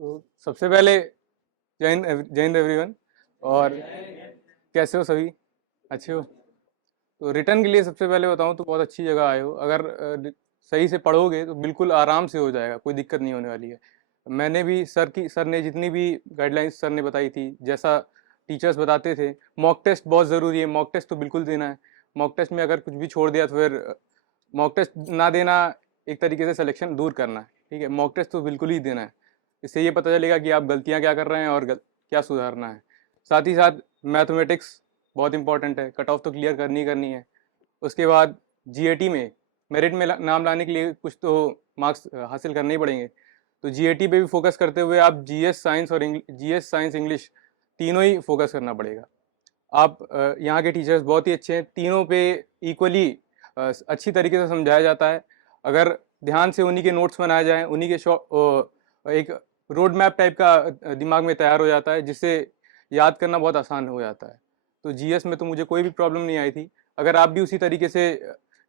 तो सबसे पहले जय हिंद एवरीवन। और कैसे हो सभी? अच्छे हो? तो रिटर्न के लिए सबसे पहले बताऊं तो बहुत अच्छी जगह आए हो। अगर सही से पढ़ोगे तो बिल्कुल आराम से हो जाएगा, कोई दिक्कत नहीं होने वाली है। मैंने भी सर ने जितनी भी गाइडलाइंस सर ने बताई थी, जैसा टीचर्स बताते थे, मॉक टेस्ट बहुत ज़रूरी है, मॉक टेस्ट तो बिल्कुल देना है। मॉक टेस्ट में अगर कुछ भी छोड़ दिया तो फिर मॉक टेस्ट ना देना एक तरीके से सिलेक्शन दूर करना है। ठीक है, मॉक टेस्ट तो बिल्कुल ही देना है। इससे ये पता चलेगा कि आप गलतियां क्या कर रहे हैं और क्या सुधारना है। साथ ही साथ मैथमेटिक्स बहुत इंपॉर्टेंट है, कट ऑफ तो क्लियर करनी ही करनी है। उसके बाद जीएटी में मेरिट में नाम लाने के लिए कुछ तो मार्क्स हासिल करने ही पड़ेंगे। तो जीएटी पे भी फोकस करते हुए आप जीएस साइंस और जीएस साइंस इंग्लिश तीनों ही फोकस करना पड़ेगा। आप यहाँ के टीचर्स बहुत ही अच्छे हैं, तीनों पे इक्वली अच्छी तरीके से समझाया जाता है। अगर ध्यान से उन्हीं के नोट्स बनाए जाएं, उन्हीं के एक रोड मैप टाइप का दिमाग में तैयार हो जाता है, जिससे याद करना बहुत आसान हो जाता है। तो जीएस में तो मुझे कोई भी प्रॉब्लम नहीं आई थी। अगर आप भी उसी तरीके से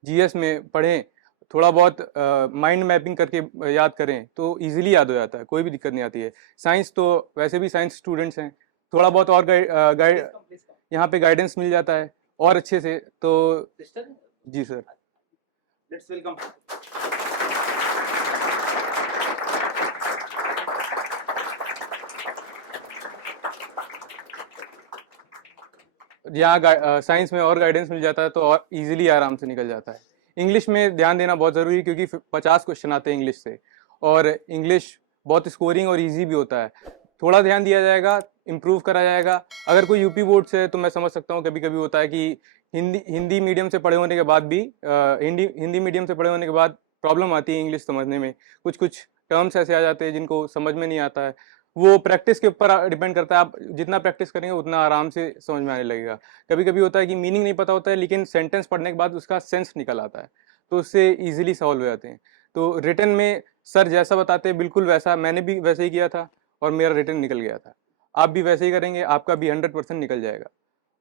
जीएस में पढ़ें, थोड़ा बहुत माइंड मैपिंग करके याद करें तो इजीली याद हो जाता है, कोई भी दिक्कत नहीं आती है। साइंस तो वैसे भी साइंस स्टूडेंट्स हैं, थोड़ा बहुत और गाइड यहाँ पे गाइडेंस मिल जाता है और अच्छे से। तो जी सर। Let's welcome. यहाँ साइंस में और गाइडेंस मिल जाता है तो और इजीली आराम से निकल जाता है। इंग्लिश में ध्यान देना बहुत ज़रूरी है, क्योंकि 50 क्वेश्चन आते हैं इंग्लिश से, और इंग्लिश बहुत स्कोरिंग और इजी भी होता है। थोड़ा ध्यान दिया जाएगा, इम्प्रूव करा जाएगा। अगर कोई यूपी बोर्ड से है तो मैं समझ सकता हूँ, कभी कभी होता है कि हिंदी मीडियम से पढ़े होने के बाद भी हिंदी मीडियम से पढ़े होने के बाद प्रॉब्लम आती है इंग्लिश समझने में। कुछ कुछ टर्म्स ऐसे आ जाते हैं जिनको समझ में नहीं आता है। वो प्रैक्टिस के ऊपर डिपेंड करता है, आप जितना प्रैक्टिस करेंगे उतना आराम से समझ में आने लगेगा। कभी कभी होता है कि मीनिंग नहीं पता होता है, लेकिन सेंटेंस पढ़ने के बाद उसका सेंस निकल आता है, तो उससे इजीली सॉल्व हो जाते हैं। तो रिटन में सर जैसा बताते हैं बिल्कुल वैसा मैंने भी वैसे ही किया था, और मेरा रिटन निकल गया था। आप भी वैसे ही करेंगे, आपका भी 100% निकल जाएगा।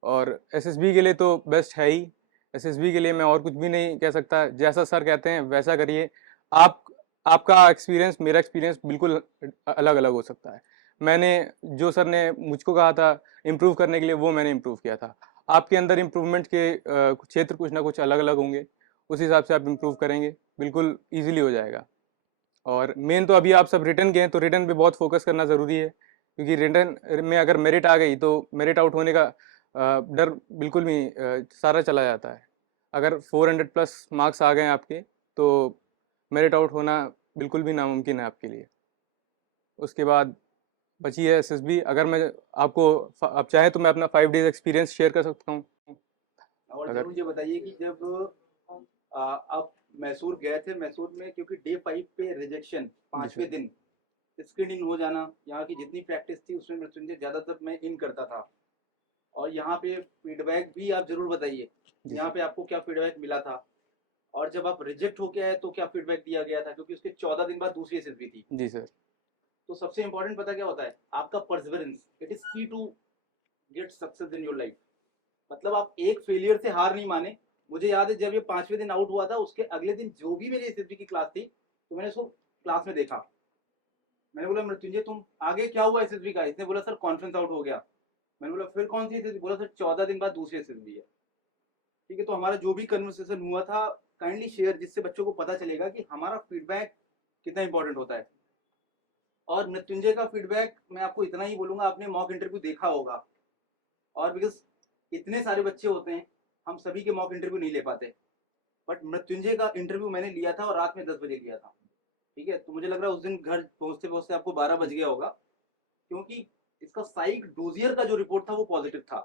और एसएसबी के लिए तो बेस्ट है ही। एसएसबी के लिए मैं और कुछ भी नहीं कह सकता, जैसा सर कहते हैं वैसा करिए। आप आपका एक्सपीरियंस मेरा एक्सपीरियंस बिल्कुल अलग अलग हो सकता है। मैंने जो सर ने मुझको कहा था इम्प्रूव करने के लिए, वो मैंने इम्प्रूव किया था। आपके अंदर इम्प्रूवमेंट के क्षेत्र कुछ ना कुछ अलग अलग होंगे, उस हिसाब से आप इम्प्रूव करेंगे, बिल्कुल ईजिली हो जाएगा। और मेन तो अभी आप सब रिटर्न के हैं, तो रिटर्न पे बहुत फोकस करना ज़रूरी है, क्योंकि रिटर्न में अगर मेरिट आ गई तो मेरिट आउट होने का डर बिल्कुल भी सारा चला जाता है। अगर 400 प्लस मार्क्स आ गए आपके तो मेरिट आउट होना बिल्कुल भी नामुमकिन है आपके लिए। उसके बाद बची है एसएसबी। अगर मैं आपको आप चाहे तो मैं अपना 5 डेज एक्सपीरियंस शेयर कर सकता हूँ। और अगर जरूर ये बताइए कि जब आप मैसूर गए थे, मैसूर में क्योंकि डे 5 पे रिजेक्शन, जी पांचवें सर। दिन स्क्रीनिंग हो जाना, यहाँ की जितनी प्रैक्टिस थी उसमें मृत्युंजय ज्यादातर मैं इन करता था। और यहाँ पे फीडबैक भी आप जरूर बताइए, जी यहाँ सर। पे आपको क्या फीडबैक मिला था, और जब आप रिजेक्ट होके आए तो क्या फीडबैक दिया गया था, क्योंकि उसके 14 दिन बाद दूसरी एसएसबी थी। जी सर। तो सबसे इंपॉर्टेंट पता क्या होता है, आपका perseverance. It is key to get success in your life. मतलब आप एक फेलियर से हार नहीं माने। मुझे याद है जब ये 5वें दिन आउट हुआ था, उसके अगले दिन जो भी मेरी एसएसबी की क्लास थी, तो मैंने उसको क्लास में देखा। मैंने बोला मृत्युंजय तुम आगे क्या हुआ एसएसबी का? इसने बोला सर कॉन्फ्रेंस आउट हो गया। मैंने बोला फिर कौन सी एसएसबी? बोला सर 14 दिन बाद दूसरी एसएसबी है। ठीक है, तो हमारा जो भी कन्वर्सेशन हुआ था काइंडली शेयर, जिससे बच्चों को पता चलेगा कि हमारा फीडबैक कितना इंपॉर्टेंट होता है। और मृत्युंजय का फीडबैक मैं आपको इतना ही बोलूंगा, आपने मॉक इंटरव्यू देखा होगा, और बिकॉज इतने सारे बच्चे होते हैं, हम सभी के मॉक इंटरव्यू नहीं ले पाते। बट मृत्युंजय का इंटरव्यू मैंने लिया था, और रात में 10 बजे लिया था। ठीक है, तो मुझे लग रहा है उस दिन घर पहुंचते पहुंचते आपको 12 बज गया होगा, क्योंकि इसका साइक डोजियर का जो रिपोर्ट था वो पॉजिटिव था,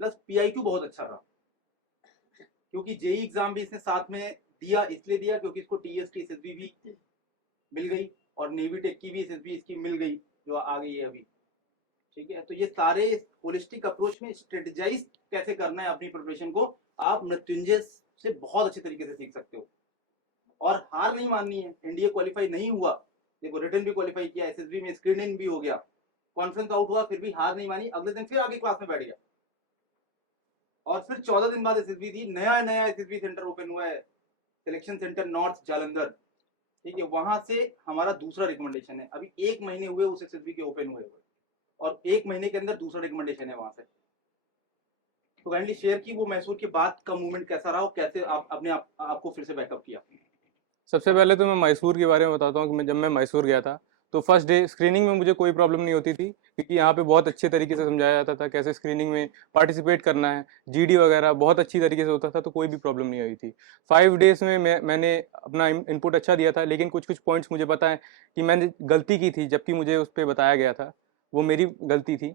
प्लस पीआईक्यू बहुत अच्छा था। क्योंकि जेई एग्जाम भी इसने साथ में दिया, इसलिए दिया क्योंकि इसको टीएसटी एसएसबी भी मिल गई, और नेवी टेक की भी एसएसबी इसकी मिल गई, जो आ गई है अभी। ठीक है, तो ये सारे होलिस्टिक अप्रोच में स्ट्रेटेजाइज कैसे करना है अपनी प्रिपरेशन को, आप मृत्युंजय से बहुत अच्छे तरीके से सीख सकते हो। और हार नहीं माननी है। एनडीए क्वालिफाई नहीं हुआ, देखो रिटर्न भी क्वालिफाई किया, एसएसबी में स्क्रीनिंग भी हो गया, कॉन्फ्रेंस आउट हुआ, फिर भी हार नहीं मानी, अगले दिन फिर आगे क्लास में बैठ गया। और फिर 14 दिन बाद एसएसबी थी, नया नया एसएसबी सेंटर ओपन हुआ है, सिलेक्शन सेंटर नॉर्थ जालंधर। ठीक है, वहां से हमारा दूसरा रिकमेंडेशन है, अभी 1 महीने हुए उस एसएसबी के ओपन हुए हुए, और 1 महीने के अंदर दूसरा रिकमेंडेशन है वहां से। तो काइंडली शेयर की वो मैसूर के बाद का मूवमेंट कैसा रहा और कैसे आप अपने आपको फिर से बैकअप किया। सबसे पहले तो मैं मैसूर के बारे में बताता हूँ कि जब मैं मैसूर गया था तो फर्स्ट डे स्क्रीनिंग में मुझे कोई प्रॉब्लम नहीं होती थी, क्योंकि यहाँ पे बहुत अच्छे तरीके से समझाया जाता था कैसे स्क्रीनिंग में पार्टिसिपेट करना है। जीडी वगैरह बहुत अच्छी तरीके से होता था, तो कोई भी प्रॉब्लम नहीं आई थी। 5 डेज में मैंने अपना इनपुट अच्छा दिया था, लेकिन कुछ कुछ पॉइंट्स मुझे पता है कि मैंने गलती की थी, जबकि मुझे उस पर बताया गया था, वो मेरी गलती थी।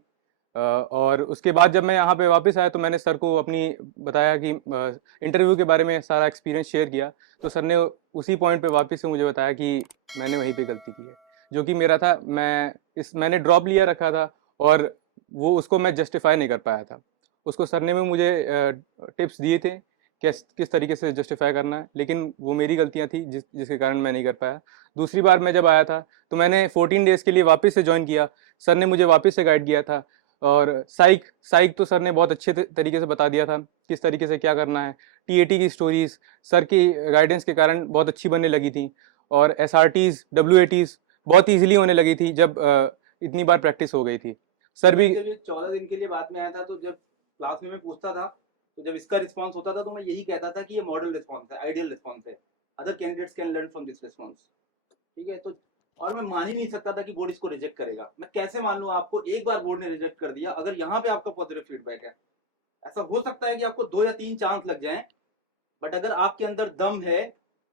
और उसके बाद जब मैं यहाँ पे वापस आया तो मैंने सर को अपनी बताया कि इंटरव्यू के बारे में सारा एक्सपीरियंस शेयर किया। तो सर ने उसी पॉइंट पे वापस से मुझे बताया कि मैंने वहीं पे गलती की है, जो कि मेरा था। मैंने ड्रॉप लिया रखा था, और वो उसको मैं जस्टिफाई नहीं कर पाया था। उसको सर ने भी मुझे टिप्स दिए थे किस किस तरीके से जस्टिफाई करना है, लेकिन वो मेरी गलतियाँ थी जिसके कारण मैं नहीं कर पाया। दूसरी बार मैं जब आया था तो मैंने 14 डेज़ के लिए वापस से ज्वाइन किया। सर ने मुझे वापस से गाइड किया था, और साइक साइक तो सर ने बहुत अच्छे तरीके से बता दिया था किस तरीके से क्या करना है। टीएटी की स्टोरीज सर की गाइडेंस के कारण बहुत अच्छी बनने लगी थी, और एसआरटीज डब्ल्यूएटीज बहुत इजीली होने लगी थी जब इतनी बार प्रैक्टिस हो गई थी। सर भी जब ये 14 दिन के लिए बाद में आया था, तो जब क्लास में मैं पूछता था, तो जब इसका रिस्पांस होता था तो मैं यही कहता था कि ये मॉडल रिस्पांस है, आइडियल रिस्पांस है, other candidates can learn from this response. ठीक है, तो और मैं मान ही नहीं सकता था कि बोर्ड इसको रिजेक्ट करेगा। मैं कैसे मान लूं आपको, एक बार बोर्ड ने रिजेक्ट कर दिया, अगर यहाँ पे आपका पॉजिटिव फीडबैक है। ऐसा हो सकता है कि आपको 2 या 3 चांस लग जाएं, बट अगर आपके अंदर दम है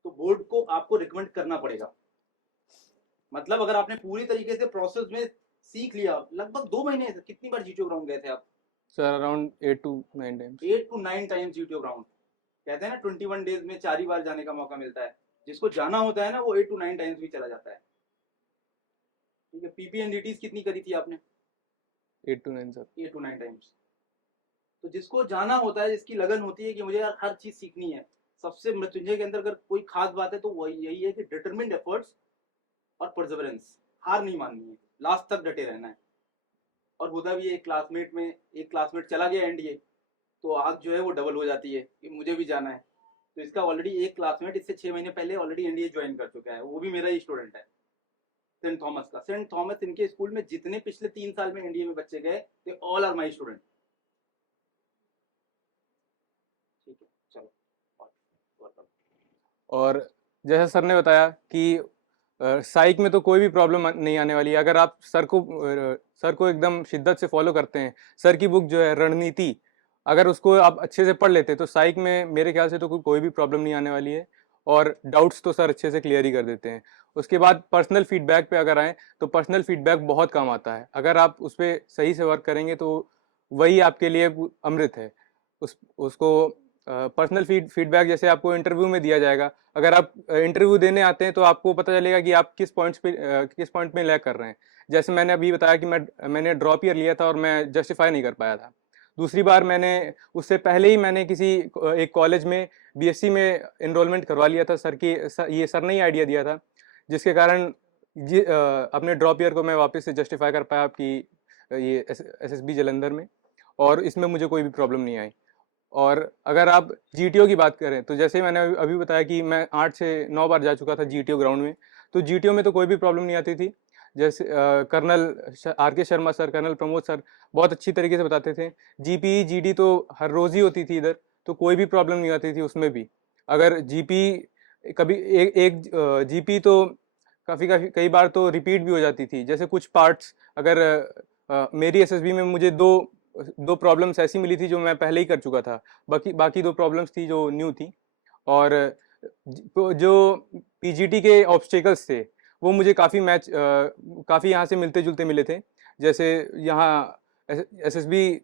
तो बोर्ड को आपको रिकमेंड करना पड़ेगा। मतलब अगर आपने पूरी तरीके से प्रोसेस में सीख लिया, लगभग 2 महीने से कितनी बार जीटीओ ग्राउंड गए थे आप? Sir around 8 to 9 times. 8 to 9 times GTO ground. कहते हैं ना 21 डेज में 4 ही बार जाने का मौका मिलता है। जिसको जाना होता है ना, वो 8 to 9 टाइम्स भी चला जाता है। ठीक है, पीपीएनडीटीज कितनी करी थी आपने? 8 to 9 सर। 8 to 9 times. तो जिसको जाना होता है, जिसकी लगन होती है कि मुझे यार हर चीज सीखनी है, सबसे मृत्युंजय के अंदर अगर कोई खास बात है तो वही यही है कि डिटरमिन्ड एफर्ट्स और परसेवरेंस, हार नहीं माननी है, लास्ट तक डटे रहना है। और होता भी है, एक क्लासमेट चला गया एनडीए, तो आग जो है वो डबल हो जाती है कि मुझे भी जाना है। तो इसका ऑलरेडी एक क्लासमेट इससे 6 महीने पहले ऑलरेडी एनडीए ज्वाइन कर चुका है, वो भी मेरा ही स्टूडेंट है, सेंट थॉमस का। सेंट थॉमस, इनके स्कूल में जितने पिछले 3 साल में एनडीए में बच्चे गए, they all are my student. ठीक है, चलो। और जैसा सर ने बताया कि साइक में तो कोई भी प्रॉब्लम नहीं आने वाली है अगर आप सर को एकदम शिद्दत से फॉलो करते हैं। सर की बुक जो है रणनीति, अगर उसको आप अच्छे से पढ़ लेते तो साइक में मेरे ख्याल से तो कोई भी प्रॉब्लम नहीं आने वाली है, और डाउट्स तो सर अच्छे से क्लियर ही कर देते हैं। उसके बाद पर्सनल फीडबैक पे अगर आए तो पर्सनल फीडबैक बहुत काम आता है। अगर आप उस पर सही से वर्क करेंगे तो वही आपके लिए अमृत है। उसको पर्सनल फीडबैक जैसे आपको इंटरव्यू में दिया जाएगा। अगर आप इंटरव्यू देने आते हैं तो आपको पता चलेगा कि आप किस पॉइंट में लैग कर रहे हैं। जैसे मैंने अभी बताया कि मैंने ड्रॉप ईयर लिया था और मैं जस्टिफाई नहीं कर पाया था। दूसरी बार मैंने उससे पहले ही मैंने किसी एक कॉलेज में बीएससी में इनरोलमेंट करवा लिया था। ये सर ने ही आइडिया दिया था, जिसके कारण अपने ड्रॉप ईयर को मैं वापस से जस्टिफाई कर पाया आपकी ये एसएसबी जालंधर में, और इसमें मुझे कोई भी प्रॉब्लम नहीं आई। और अगर आप जीटीओ की बात करें तो जैसे मैंने अभी बताया कि मैं 8 से 9 बार जा चुका था जीटीओ ग्राउंड में, तो जीटीओ में तो कोई भी प्रॉब्लम नहीं आती थी। जैसे colonel R K Sharma sir, colonel Pramod sir बहुत अच्छी तरीके से बताते थे। जीपी जीडी तो हर रोज़ ही होती थी इधर, तो कोई भी प्रॉब्लम नहीं आती थी उसमें भी। अगर जीपी कभी एक जीपी तो काफ़ी काफ़ी कई बार तो रिपीट भी हो जाती थी। जैसे कुछ पार्ट्स अगर मेरी एसएसबी में मुझे दो प्रॉब्लम्स ऐसी मिली थी जो मैं पहले ही कर चुका था, बाकी दो प्रॉब्लम्स थी जो न्यू थी। और जो पीजीटी के ऑब्स्टेकल्स थे वो मुझे काफ़ी यहाँ से मिलते जुलते मिले थे। जैसे यहाँ एसएसबी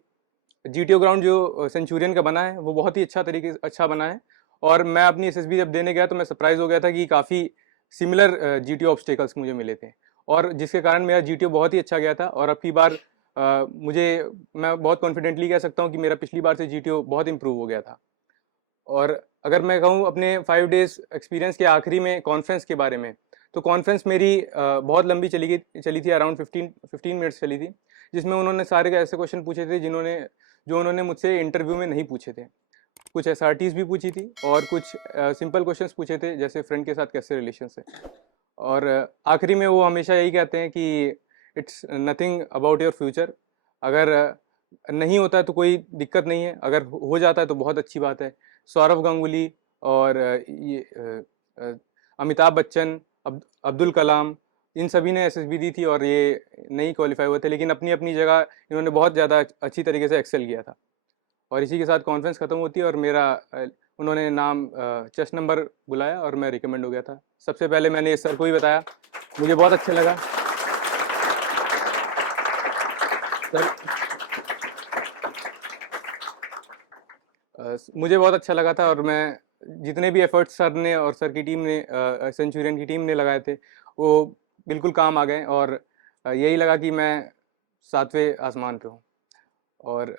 जीटीओ ग्राउंड जो सेंचुरियन का बना है वो बहुत ही अच्छा बना है, और मैं अपनी एसएसबी जब देने गया तो मैं सरप्राइज हो गया था कि काफ़ी सिमिलर जीटीओ ऑब्स्टेकल्स मुझे मिले थे, और जिसके कारण मेरा जीटीओ बहुत ही अच्छा गया था। और अब की बार मैं बहुत कॉन्फिडेंटली कह सकता हूँ कि मेरा पिछली बार से जीटीओ बहुत इंप्रूव हो गया था। और अगर मैं कहूँ अपने 5 डेज एक्सपीरियंस के आखिरी में कॉन्फ्रेंस के बारे में, तो कॉन्फ्रेंस मेरी बहुत लंबी चली थी, अराउंड 15 मिनट्स चली थी, जिसमें उन्होंने सारे ऐसे क्वेश्चन पूछे थे जो उन्होंने मुझसे इंटरव्यू में नहीं पूछे थे। कुछ एसआरटीज भी पूछी थी और कुछ सिंपल क्वेश्चंस पूछे थे, जैसे फ्रेंड के साथ कैसे रिलेशन है। और आखिरी में वो हमेशा यही कहते हैं कि it's nothing about your future. अगर नहीं होता है तो कोई दिक्कत नहीं है, अगर हो जाता है तो बहुत अच्छी बात है। सौरव गांगुली और अमिताभ बच्चन, अब्दुल कलाम, इन सभी ने एसएसबी दी थी और ये नहीं क्वालिफाई हुए थे, लेकिन अपनी अपनी जगह इन्होंने बहुत ज़्यादा अच्छी तरीके से एक्सेल किया था। और इसी के साथ कॉन्फ्रेंस ख़त्म होती है और मेरा उन्होंने नाम चेस्ट नंबर बुलाया और मैं रिकमेंड हो गया था। सबसे पहले मैंने इस सर को ही बताया, मुझे बहुत अच्छा लगा सर। मुझे बहुत अच्छा लगा था और मैं जितने भी एफर्ट्स सर ने और सर की टीम ने, सेंचुरियन की टीम ने लगाए थे, वो बिल्कुल काम आ गए और यही लगा कि मैं 7वें आसमान पे हूँ। और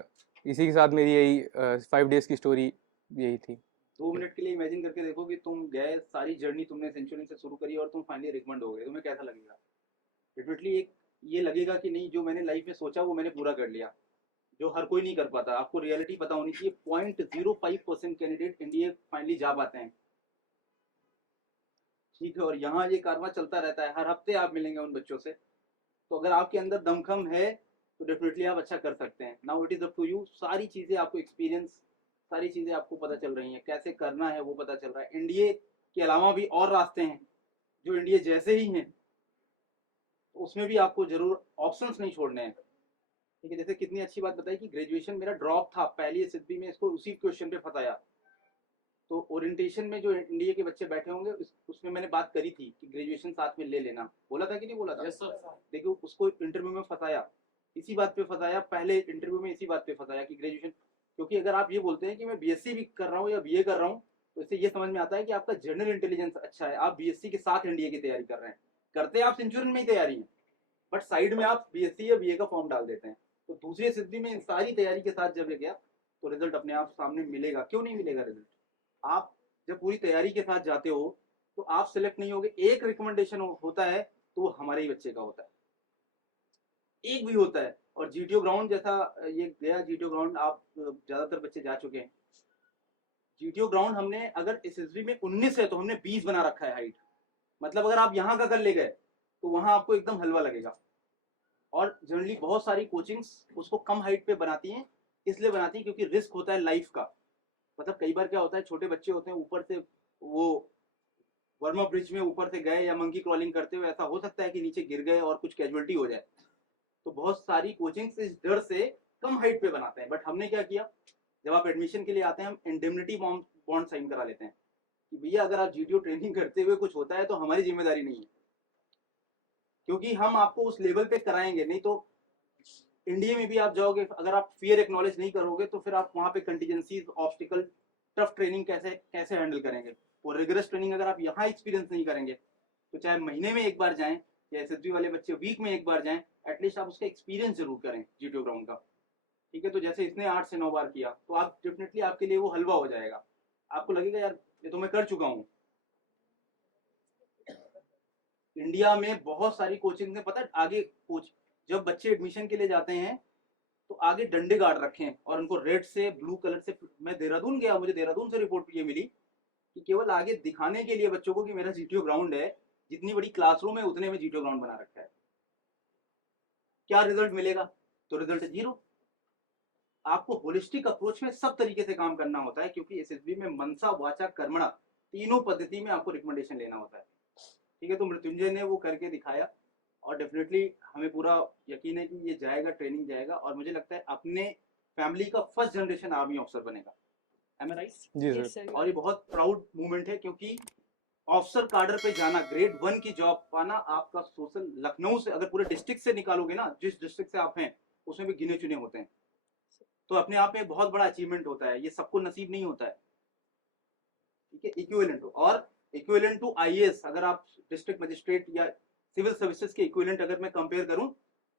इसी के साथ मेरी यही 5 डेज़ की स्टोरी यही थी। 2 मिनट के लिए इमेजिन करके देखो कि तुम गए, सारी जर्नी तुमने सेंचुरियन से शुरू करी और तुम फाइनली रिकमेंड हो गए, तुम्हें कैसा लगेगा? डेफिनेटली एक ये लगेगा कि नहीं, जो मैंने लाइफ में सोचा वो मैंने पूरा कर लिया, जो हर कोई नहीं कर पाता। आपको रियलिटी पता होनी चाहिए, 0.05% कैंडिडेट इंडिया फाइनली जा पाते हैं, ठीक है। और यहाँ ये कारवां चलता रहता है, हर हफ्ते आप मिलेंगे उन बच्चों से। तो अगर आपके अंदर दमखम है तो डेफिनेटली आप अच्छा कर सकते हैं। Now it is up to you. सारी चीजें आपको एक्सपीरियंस, सारी चीजें आपको पता चल रही हैं, कैसे करना है वो पता चल रहा है। इंडिया के अलावा भी और रास्ते हैं जो इंडिया जैसे ही हैं, तो उसमें भी आपको जरूर ऑप्शंस नहीं छोड़ने हैं, ठीक है। जैसे कितनी अच्छी बात बताई कि ग्रेजुएशन मेरा ड्रॉप था पहली एसएसबी में, इसको उसी क्वेश्चन पे फंसाया। तो ओरिएंटेशन में जो इंडिया के बच्चे बैठे होंगे उसमें मैंने बात करी थी कि ग्रेजुएशन साथ में ले लेना, बोला था कि नहीं बोला था? Yes sir. देखिए उसको इंटरव्यू में फंसाया, इसी बात पे फंसाया, पहले इंटरव्यू में इसी बात पे फंसाया कि ग्रेजुएशन। क्योंकि अगर आप ये बोलते हैं कि मैं बीएससी भी कर रहा हूँ या बीए कर रहा हूँ, तो इससे ये समझ में आता है कि आपका जनरल इंटेलिजेंस अच्छा है, आप बीएससी के साथ एनडीए की तैयारी कर रहे हैं। करते आप सेंचुरियन में ही तैयारी है, बट साइड में आप बीएससी या बीए का फॉर्म डाल देते हैं। तो दूसरी एसएसबी में इन सारी तैयारी के साथ जब गया तो रिजल्ट अपने आप सामने मिलेगा। क्यों नहीं मिलेगा रिजल्ट? आप जब पूरी तैयारी के साथ जाते हो तो आप सिलेक्ट नहीं होगे, एक रिकमेंडेशन होता है तो वो हमारे ही बच्चे का होता है, एक भी होता है। और जीटीओ ग्राउंड जैसा ये गया, जीटीओ ग्राउंड आप ज्यादातर बच्चे जा चुके हैं। जीटीओ ग्राउंड हमने, अगर एसएसबी में 19 है तो हमने 20 बना रखा है हाइट। मतलब अगर आप यहाँ का कर ले गए तो वहां आपको एकदम हलवा लगेगा। और जनरली बहुत सारी कोचिंग्स उसको कम हाइट पे बनाती हैं, इसलिए बनाती हैं क्योंकि रिस्क होता है लाइफ का। मतलब कई बार क्या होता है, छोटे बच्चे होते हैं, ऊपर से वो वर्मा ब्रिज में ऊपर से गए या मंकी क्रॉलिंग करते हुए ऐसा हो सकता है कि नीचे गिर गए और कुछ कैजुअलिटी हो जाए। तो बहुत सारी कोचिंग्स इस डर से कम हाइट पे बनाते हैं। बट हमने क्या किया, जब आप एडमिशन के लिए आते हैं हम इंडेमनिटी बॉन्ड साइन करा लेते हैं कि भैया अगर आप जीटीओ ट्रेनिंग करते हुए कुछ होता है तो हमारी जिम्मेदारी नहीं है, क्योंकि हम आपको उस लेवल पे कराएंगे। नहीं तो इंडिया में भी आप जाओगे, अगर आप फियर एक्नॉलेज नहीं करोगे तो फिर आप वहां पे कंटीजेंसीज, ऑब्स्टिकल, टफ ट्रेनिंग कैसे कैसे हैंडल करेंगे। और रिगरस ट्रेनिंग अगर आप यहाँ एक्सपीरियंस नहीं करेंगे तो चाहे महीने में एक बार जाएं या एसएसबी वाले बच्चे वीक में एक बार जाएं, एटलीस्ट आप उसका एक्सपीरियंस जरूर करें जीटीओ ग्राउंड का, ठीक है। तो जैसे इसने 8 से 9 बार किया तो आप डेफिनेटली आपके लिए वो हलवा हो जाएगा, आपको लगेगा यार ये तो मैं कर चुका हूँ। इंडिया में बहुत सारी कोचिंग है, पता है आगे कोच जब बच्चे एडमिशन के लिए जाते हैं तो आगे डंडे गाड़ रखे हैं और उनको रेड से ब्लू कलर से। मैं देहरादून गया, मुझे देहरादून से रिपोर्ट ये मिली कि केवल आगे दिखाने के लिए बच्चों को कि मेरा जीटीओ ग्राउंड है, जितनी बड़ी क्लासरूम है उतने में जीटीओ ग्राउंड बना रखा है। क्या रिजल्ट मिलेगा? तो रिजल्ट 0। आपको होलिस्टिक अप्रोच में सब तरीके से काम करना होता है, क्योंकि एसएसबी में मनसा वाचा कर्मणा तीनों पद्धति में आपको रिकमेंडेशन लेना होता है, ठीक है। तो मृत्युंजय ने वो करके दिखाया और डेफिनेटली हमें पूरा यकीन है कि ये जाएगा, ट्रेनिंग जाएगा और मुझे लगता है अपने फैमिली का फर्स्ट जनरेशन आर्मी ऑफिसर बनेगा। एम आई राइट? जी सर। और ये बहुत प्राउड मूवमेंट है, क्योंकि ऑफिसर कार्डर पे जाना, ग्रेड 1 की जॉब पाना, आपका सोशल लखनऊ से अगर पूरे डिस्ट्रिक्ट से निकालोगे ना, जिस डिस्ट्रिक्ट से आप हैं उसमें भी गिने चुने होते हैं, तो अपने आप में बहुत बड़ा अचीवमेंट होता है। ये सबको नसीब नहीं होता है, ठीक है। इक्विवेलेंट टू, और इक्विवेलेंट टू आईएएस, अगर आप डिस्ट्रिक्ट मजिस्ट्रेट या सिविल सर्विसेज के इक्विवेलेंट अगर मैं कंपेयर करूं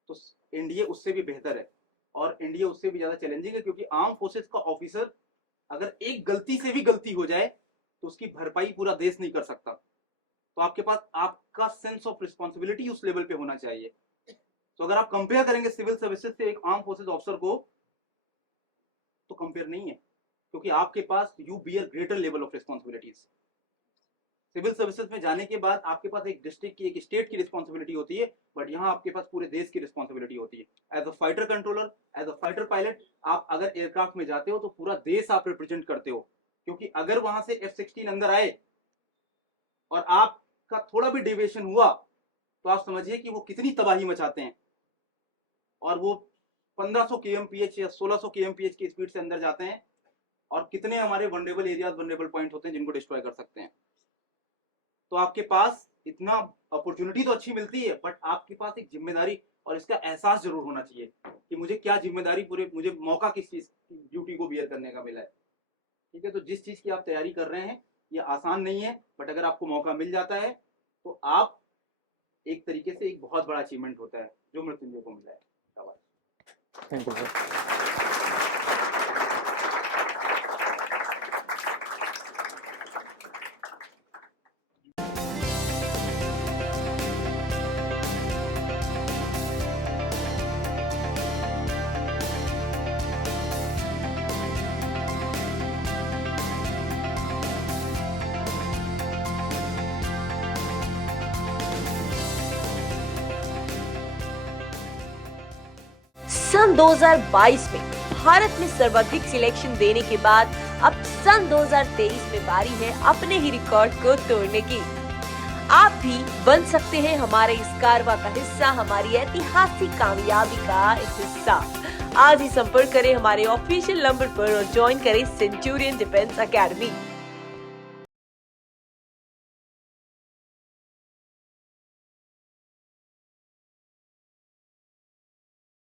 तो एनडीए उससे भी बेहतर है और एनडीए उससे भी ज्यादा चैलेंजिंग है, क्योंकि आर्म फोर्सेस का ऑफिसर अगर एक गलती से भी गलती हो जाए तो उसकी भरपाई पूरा देश नहीं कर सकता। तो आपके पास आपका सेंस ऑफ रिस्पॉन्सिबिलिटी उस लेवल पे होना चाहिए। तो अगर आप कंपेयर करेंगे सिविल सर्विसेज से एक आर्म फोर्सेज ऑफिसर को, तो कंपेयर नहीं है, क्योंकि आपके पास you bear greater level of responsibilities. Civil services में जाने के बाद आपके पास एक डिस्ट्रिक्ट की, एक स्टेट की रिस्पॉन्सिबिलिटी होती है, बट यहाँ आपके पास पूरे देश की रिस्पॉन्सिबिलिटी होती है। As a fighter controller, as a fighter pilot, आप अगर एयरक्राफ्ट में जाते हो तो पूरा देश आप रिप्रेजेंट करते हो, क्योंकि अगर वहां से F-16 अंदर आए और आपका थोड़ा भी डेविएशन हुआ तो आप समझिए कि वो कितनी तबाही मचाते हैं, और वो 1500 kmph या 1600 kmph की स्पीड से अंदर जाते हैं, और कितने हमारे वनरेबल एरियाज, वनरेबल पॉइंट होते हैं जिनको डिस्ट्रॉय कर सकते हैं। तो आपके पास इतना अपॉर्चुनिटी तो अच्छी मिलती है, बट आपके पास एक जिम्मेदारी और इसका एहसास जरूर होना चाहिए कि मुझे क्या जिम्मेदारी, पूरे मुझे मौका किस चीज ड्यूटी को बियर करने का मिला है। ठीक है, तो जिस चीज की आप तैयारी कर रहे हैं ये आसान नहीं है, बट अगर आपको मौका मिल जाता है तो आप एक तरीके से एक बहुत बड़ा अचीवमेंट होता है जो मृत्युंजय को मिला है। शाबाश। Thank you sir. सन 2022 में भारत में सर्वाधिक सिलेक्शन देने के बाद अब सन 2023 में बारी है अपने ही रिकॉर्ड को तोड़ने की। आप भी बन सकते हैं हमारे इस कारवां का हिस्सा, हमारी ऐतिहासिक कामयाबी का एक हिस्सा। आज ही संपर्क करें हमारे ऑफिशियल नंबर पर और ज्वाइन करें सेंचुरियन डिफेंस एकेडमी।